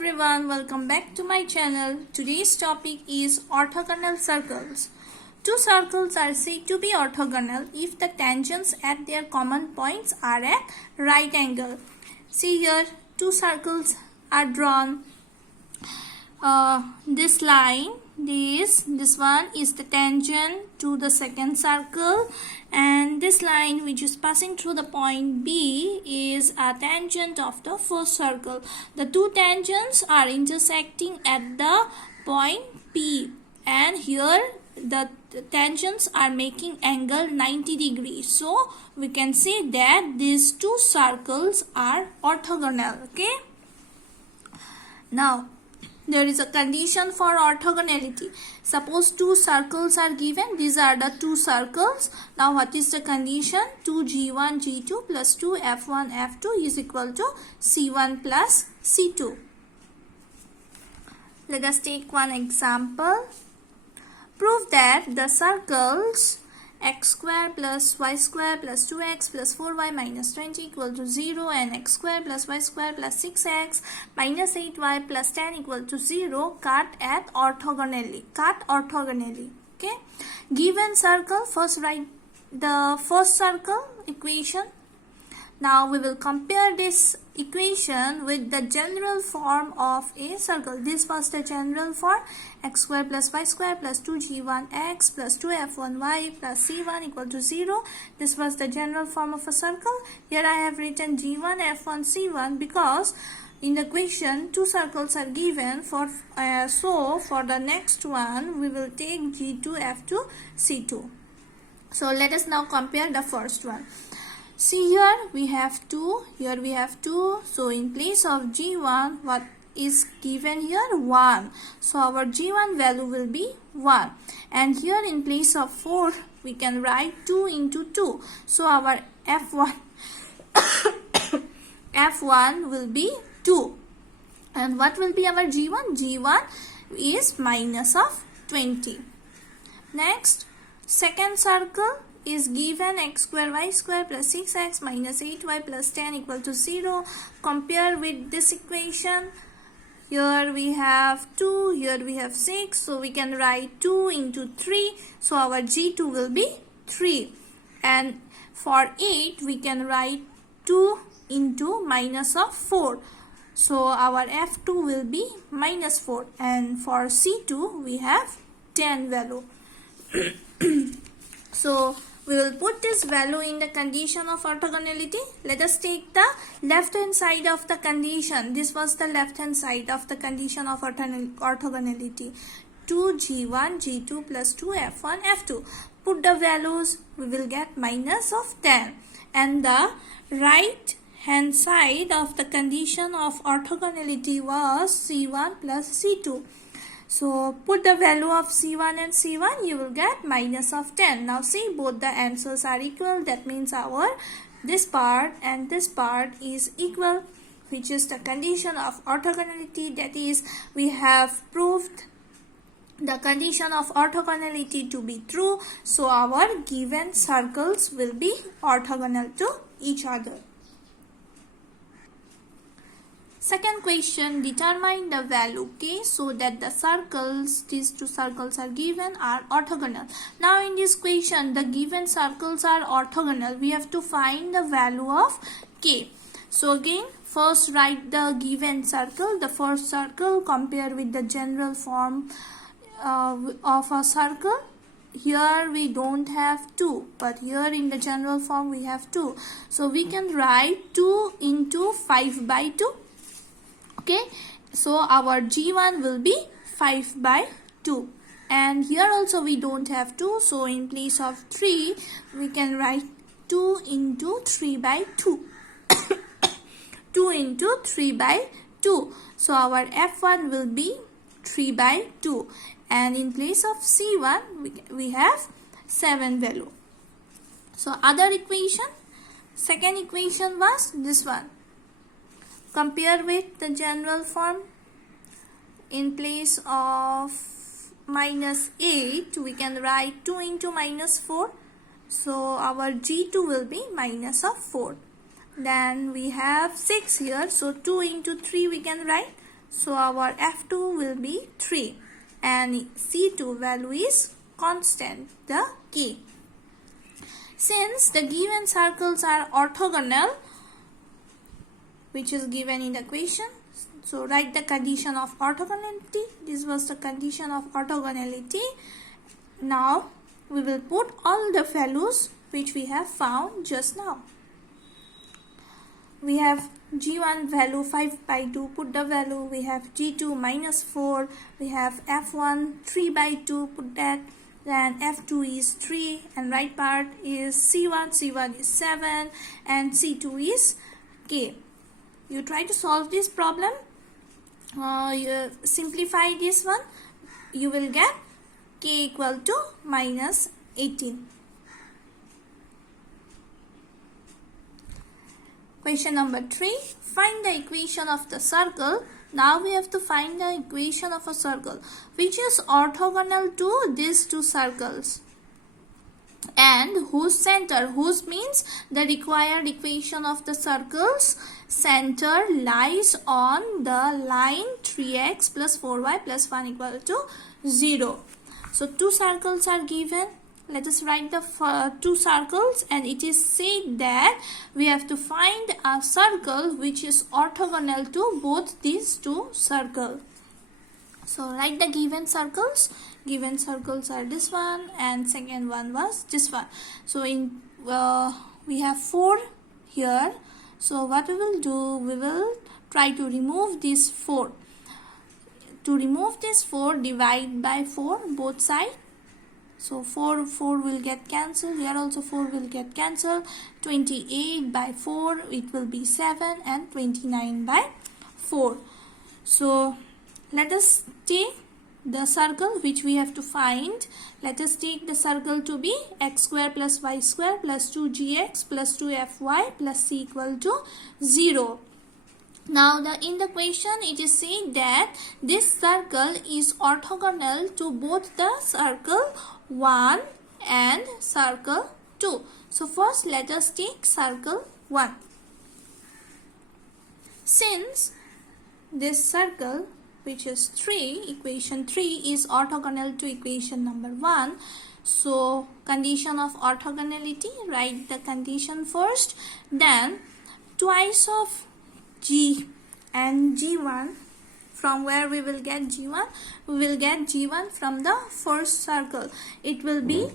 everyone, welcome back to my channel. Today's topic is orthogonal circles. Two circles are said to be orthogonal if the tangents at their common points are at right angle. See here, two circles are drawn. This line, this one is the tangent to the second circle, and this line which is passing through the point B is a tangent of the first circle. The two tangents are intersecting at the point P, and here the tangents are making angle 90 degrees. So we can say that these two circles are orthogonal. Okay. Now there is a condition for orthogonality. Suppose two circles are given. These are the two circles. Now what is the condition? 2g1 g2 plus 2f1 f2 is equal to c1 plus c2. Let us take one example. Prove that the circles x square plus y square plus 2x plus 4y minus 20 equal to 0 and x square plus y square plus 6x minus 8y plus 10 equal to 0 cut orthogonally. Okay. Given circle, first write the first circle equation. Now we will compare this equation with the general form of a circle. This was the general form: x square plus y square plus 2g1x plus 2f1y plus c1 equal to 0. This was the general form of a circle. Here I have written g1, f1, c1 because in the question two circles are given. So for the next one we will take g2, f2, c2. So let us now compare the first one. See, here we have 2, here we have 2. So in place of g1, what is given here? 1. So our g1 value will be 1. And here in place of 4, we can write 2 into 2. So our f1 f1 will be 2. And what will be our g1? g1 is minus of 20. Next, second circle is given x square y square plus 6x minus 8y plus 10 equal to 0. Compare with this equation. Here we have 2, here we have 6. So we can write 2 into 3. So our g2 will be 3. And for 8 we can write 2 into minus of 4. So our f2 will be minus 4. And for c2 we have 10 value. So we will put this value in the condition of orthogonality. Let us take the left hand side of the condition. This was the left hand side of the condition of orthogonality. 2g1 g2 plus 2f1 f2. Put the values, we will get minus of 10. And the right hand side of the condition of orthogonality was c1 plus c2. So put the value of c1 and c1, you will get minus of 10. Now see, both the answers are equal. That means our this part and this part is equal, which is the condition of orthogonality. That is, we have proved the condition of orthogonality to be true. So our given circles will be orthogonal to each other. Second question, determine the value k so that the circles, these two circles are given, are orthogonal. Now in this question, the given circles are orthogonal. We have to find the value of k. So again, first write the given circle, the first circle, compare with the general form of a circle. Here we don't have 2, but here in the general form we have 2. So we can write 2 into 5 by 2. Okay, so our g1 will be 5 by 2. And here also we don't have 2. So in place of 3, we can write 2 into 3 by 2. 2 into 3 by 2. So our f1 will be 3 by 2. And in place of c1, we have 7 value. So other equation, second equation was this one. Compare with the general form. In place of minus 8, we can write 2 into minus 4. So our g2 will be minus of 4. Then we have 6 here. So 2 into 3 we can write So our F2 will be 3 and C2 value is constant, the K. Since the given circles are orthogonal, which is given in the question, so write the condition of orthogonality. This was the condition of orthogonality. Now we will put all the values which we have found just now. We have G1 value 5 by 2, put the value. We have G2 minus 4. We have F1 3 by 2, put that. Then F2 is 3 and right part is C1. C1 is 7 and C2 is K. You try to solve this problem. You simplify this one. You will get K equal to minus 18. Question number 3. Find the equation of the circle. Now we have to find the equation of a circle which is orthogonal to these two circles and whose center, whose means the required equation of the circle's center lies on the line 3x plus 4y plus 1 equal to 0. So two circles are given. Let us write the two circles, and it is said that we have to find a circle which is orthogonal to both these two circles. So write the given circles. Given circles are this one and second one was this one. So in we have 4 here. So what we will do, we will try to remove this 4. To remove this 4, divide by 4 both sides. So 4 will get cancelled. Here also 4 will get cancelled. 28 by 4, it will be 7, and 29 by 4. So let us take the circle which we have to find. Let us take the circle to be x square plus y square plus 2gx plus 2fy plus c equal to 0. Now in the question it is saying that this circle is orthogonal to both the circle 1 and circle 2. So first let us take circle 1. Since this circle which is 3, equation 3 is orthogonal to equation number 1. So condition of orthogonality, write the condition first, then twice of G and G1. From where we will get G1? We will get G1 from the first circle. It will be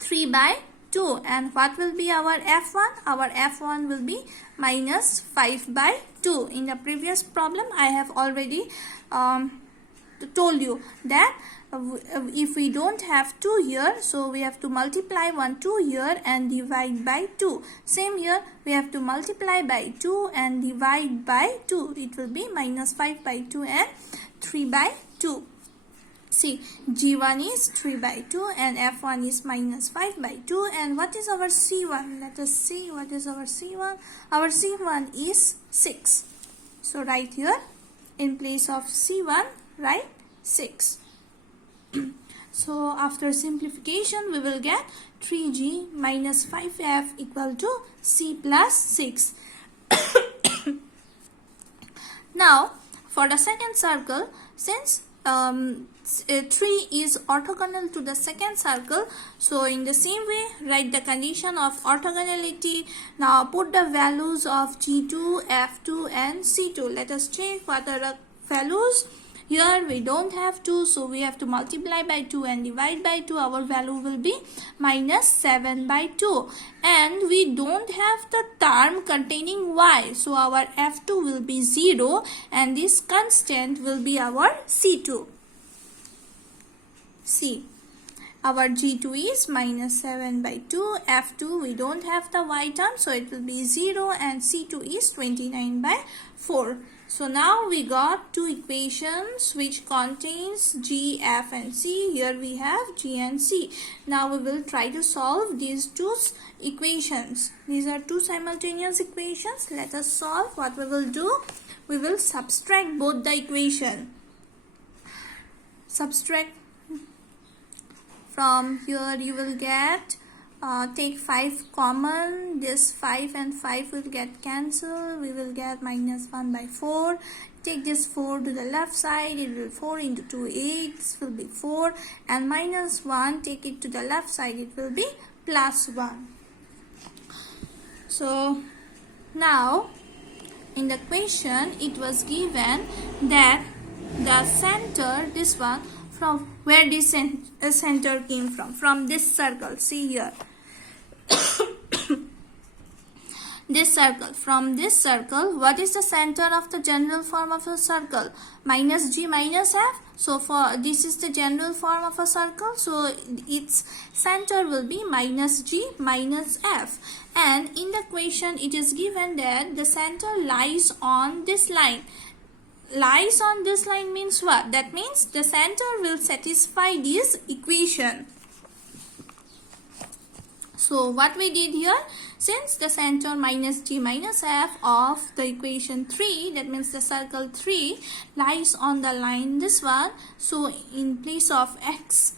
3 by 2. And what will be our F1? Our F1 will be minus 5 by 2. In the previous problem, I have already told you that if we don't have 2 here, so we have to multiply 2 here and divide by 2. Same here, we have to multiply by 2 and divide by 2. It will be minus 5 by 2 and 3 by 2. See, G1 is 3 by 2 and F1 is minus 5 by 2. And what is our C1? Let us see what is our C1. Our C1 is 6. So write here, in place of C1, write 6. So after simplification, we will get 3g minus 5f equal to c plus 6. Now, for the second circle, since 3 is orthogonal to the second circle, so in the same way, write the condition of orthogonality. Now put the values of G2, F2 and C2. Let us check what are the values. Here we don't have 2, so we have to multiply by 2 and divide by 2. Our value will be minus 7 by 2. And we don't have the term containing y, so our F2 will be 0 and this constant will be our C2. See, our G2 is minus 7 by 2. F2 we don't have the y term, so it will be 0 and C2 is 29 by 4. So now we got two equations which contains G, F and C. Here we have G and C. Now we will try to solve these two equations. These are two simultaneous equations. Let us solve. What we will do? We will subtract both the equation. Subtract from here, you will get take 5 common. This 5 and 5 will get cancelled. We will get minus 1 by 4. Take this 4 to the left side. It will 4 into 2 8. This will be 4. And minus 1, take it to the left side. It will be plus 1. So now in the question it was given that the center, this one, from where this center came from this circle. See here. This circle, from this circle, what is the center of the general form of a circle? Minus g minus f. So for this is the general form of a circle, so its center will be minus g minus f. And in the question it is given that the center lies on this line. Lies on this line means what? That means the center will satisfy this equation. So what we did here, since the center minus g minus f of the equation 3, that means the circle 3 lies on the line this one, so in place of x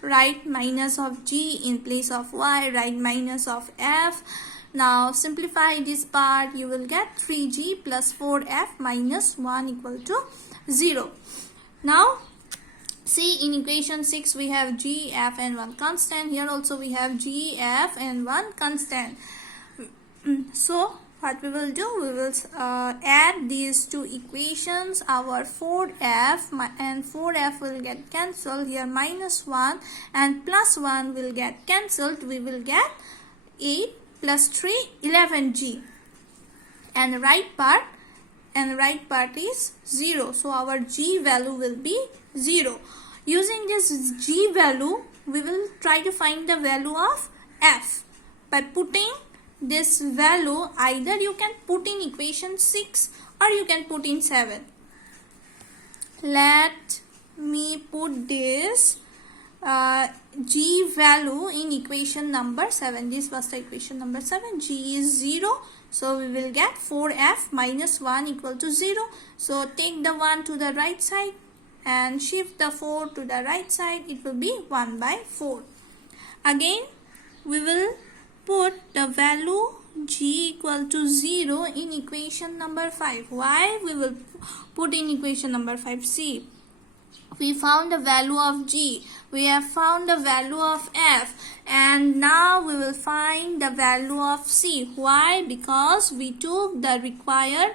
write minus of g, in place of y write minus of f. Now simplify this part, you will get 3g plus 4f minus 1 equal to 0. Now see, in equation 6 we have g, f and 1 constant. Here also we have g, f and 1 constant. So what we will do, we will add these two equations. Our 4f and 4f will get cancelled. Here minus 1 and plus 1 will get cancelled. We will get 8 plus 3, 11g. And the right part is 0. So our g value will be 0. Using this g value, we will try to find the value of f. By putting this value, either you can put in equation 6 or you can put in 7. Let me put this g value in equation number 7. This was the equation number 7. G is 0. So we will get 4f minus 1 equal to 0. So take the 1 to the right side and shift the 4 to the right side. It will be 1 by 4. Again, we will put the value g equal to 0 in equation number 5. Why we will put in equation number 5? See, we found the value of g, we have found the value of f, and now we will find the value of c. Why? Because we took the required,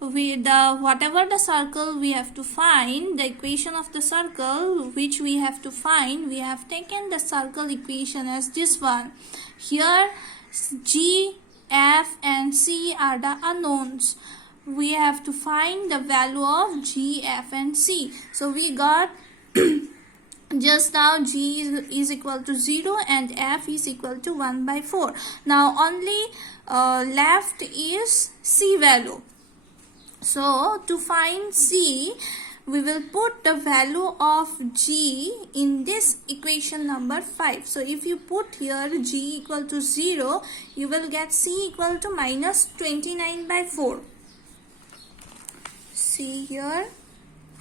whatever the circle we have to find, the equation of the circle which we have to find, we have taken the circle equation as this one. Here g, f and c are the unknowns. We have to find the value of g, f and c. So we got just now g is equal to 0 and f is equal to 1 by 4. Now only left is c value. So to find c, we will put the value of g in this equation number 5. So if you put here g equal to 0, you will get c equal to minus 29 by 4. See here,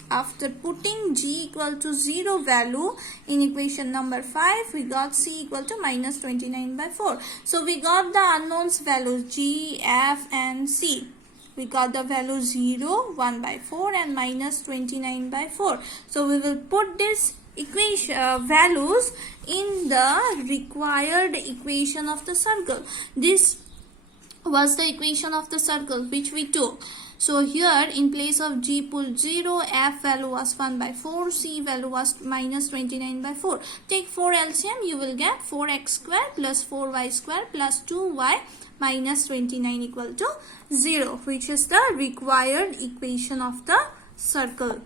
after putting g equal to 0 value in equation number 5, we got c equal to minus 29 by 4. So we got the unknowns values g, f and c. We got the value 0, 1 by 4 and minus 29 by 4. So we will put this equation values in the required equation of the circle. This was the equation of the circle which we took. So here in place of g put 0, f value was 1 by 4, c value was minus 29 by 4. Take 4 LCM, you will get 4x square plus 4y square plus 2y minus 29 equal to 0, which is the required equation of the circle.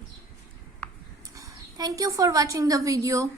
Thank you for watching the video.